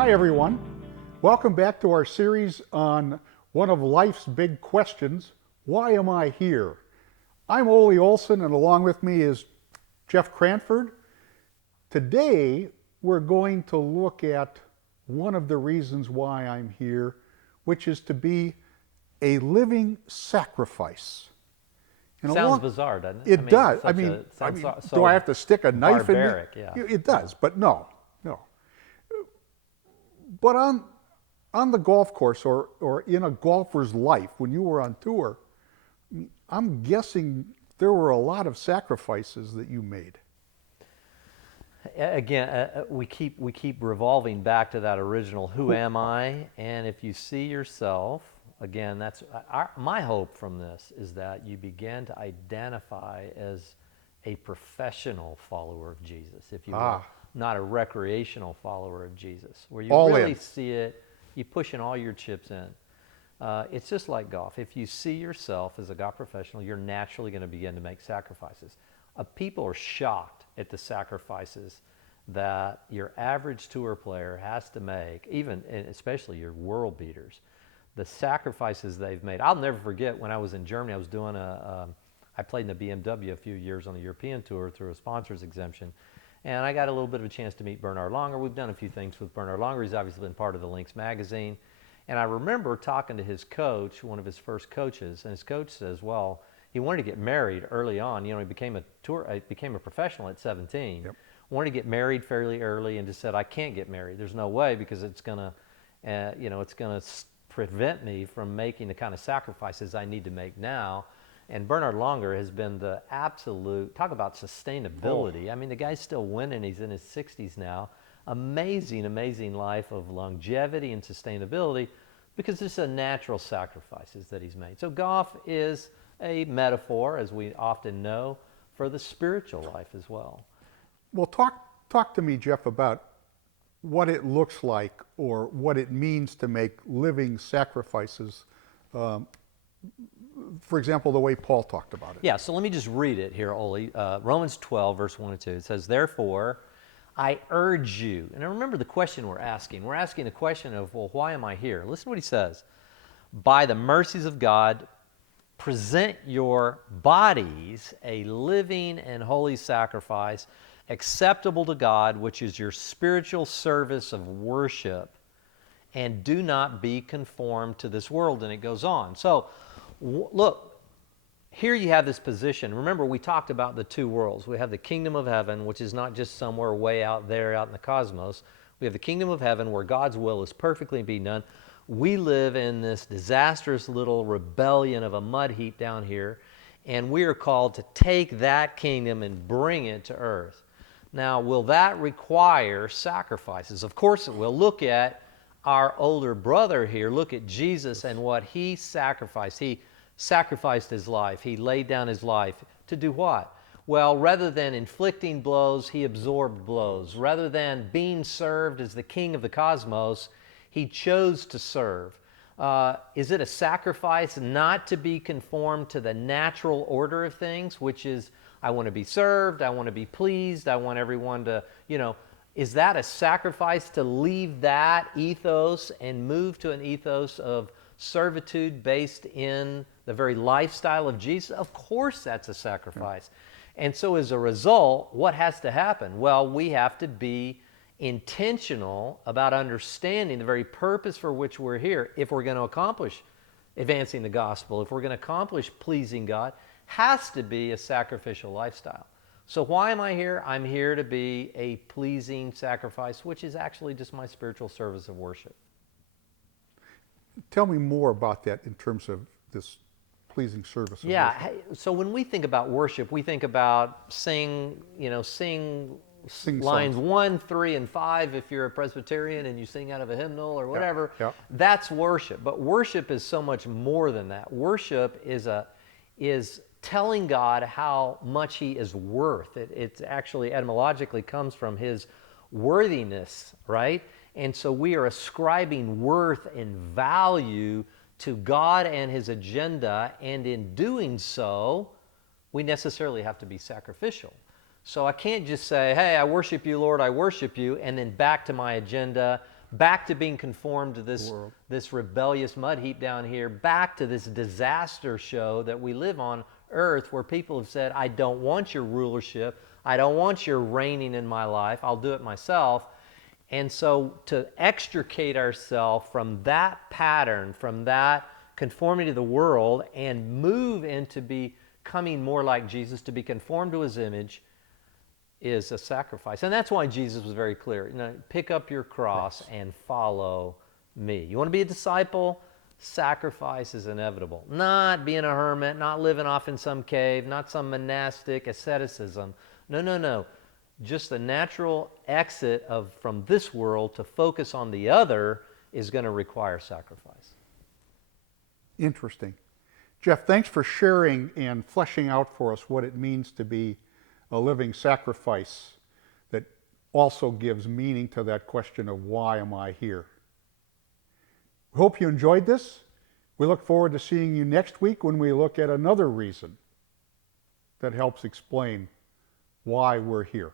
Hi everyone. Welcome back to our series on one of life's big questions, why am I here? I'm Ole Olson and along with me is Jeff Cranford. Today we're going to look at one of the reasons why I'm here, which is to be a living sacrifice. Sounds bizarre, doesn't it? It does. Do I have to stick a knife barbaric, in yeah. It does, but no. But on the golf course or in a golfer's life, when you were on tour, I'm guessing there were a lot of sacrifices that you made. Again, we keep revolving back to that original "Who am I?" And if you see yourself, again, that's my hope from this is that you begin to identify as a professional follower of Jesus, if you will, not a recreational follower of Jesus, where you really see it, you pushing all your chips in. It's just like golf. If you see yourself as a golf professional, you're naturally going to begin to make sacrifices. People are shocked at the sacrifices that your average tour player has to make, even and especially your world beaters. The sacrifices they've made. I'll never forget when I was in Germany. I was doing I played in the BMW a few years on the European tour through a sponsor's exemption, and I got a little bit of a chance to meet Bernhard Langer. We've done a few things with Bernhard Langer. He's obviously been part of the Links magazine. And I remember talking to his coach, one of his first coaches, and his coach says, well, he wanted to get married early on. You know, he became a professional at 17. Yep. Wanted to get married fairly early and just said, I can't get married. There's no way because it's going to prevent me from making the kind of sacrifices I need to make now. And Bernhard Langer has been the absolute, talk about sustainability. I mean, the guy's still winning. He's in his 60s now. Amazing, amazing life of longevity and sustainability because it's a natural sacrifices that he's made. So golf is a metaphor, as we often know, for the spiritual life as well. Well, talk to me, Jeff, about what it looks like or what it means to make living sacrifices. For example, the way Paul talked about it. Yeah, so let me just read it here, Ole. Romans 12, verse 1 and 2. It says, therefore, I urge you. And I remember the question we're asking. We're asking the question of, well, why am I here? Listen to what he says. By the mercies of God, present your bodies a living and holy sacrifice, acceptable to God, which is your spiritual service of worship, and do not be conformed to this world. And it goes on. So, look, here you have this position. Remember, we talked about the two worlds. We have the kingdom of heaven, which is not just somewhere way out there, out in the cosmos. We have the kingdom of heaven where God's will is perfectly being done. We live in this disastrous little rebellion of a mud heap down here, and we are called to take that kingdom and bring it to earth. Now, will that require sacrifices? Of course it will. Look at our older brother here. Look at Jesus and what he sacrificed. He sacrificed his life. He laid down his life to do what? Well, rather than inflicting blows, he absorbed blows. Rather than being served as the king of the cosmos, he chose to serve. Is it a sacrifice not to be conformed to the natural order of things, which is, I want to be served, I want to be pleased, I want everyone to, is that a sacrifice to leave that ethos and move to an ethos of servitude based in the very lifestyle of Jesus? Of course that's a sacrifice. And so as a result, what has to happen? Well, we have to be intentional about understanding the very purpose for which we're here. If we're going to accomplish advancing the gospel, if we're going to accomplish pleasing God, has to be a sacrificial lifestyle. So why am I here? I'm here to be a pleasing sacrifice, which is actually just my spiritual service of worship. Tell me more about that in terms of this pleasing service of worship. So when we think about worship, we think about sing lines 1, 3, and 5 if you're a Presbyterian and you sing out of a hymnal or whatever. Yeah. That's worship. But worship is so much more than that. Worship is telling God how much he is worth. It actually etymologically comes from his worthiness, right? And so we are ascribing worth and value to God and his agenda, and in doing so, we necessarily have to be sacrificial. So I can't just say, hey, I worship you, Lord, I worship you, and then back to my agenda, back to being conformed to this, World. this rebellious mud heap down here, back to this disaster show that we live on earth where people have said, I don't want your rulership. I don't want your reigning in my life. I'll do it myself. And so to extricate ourselves from that pattern, from that conformity to the world, and move into becoming more like Jesus, to be conformed to his image, is a sacrifice. And that's why Jesus was very clear. You know, pick up your cross and follow me. You want to be a disciple? Sacrifice is inevitable. Not being a hermit, not living off in some cave, not some monastic asceticism. No, no, no. Just the natural exit from this world to focus on the other is going to require sacrifice. Interesting. Jeff, thanks for sharing and fleshing out for us what it means to be a living sacrifice that also gives meaning to that question of why am I here? Hope you enjoyed this. We look forward to seeing you next week when we look at another reason that helps explain why we're here.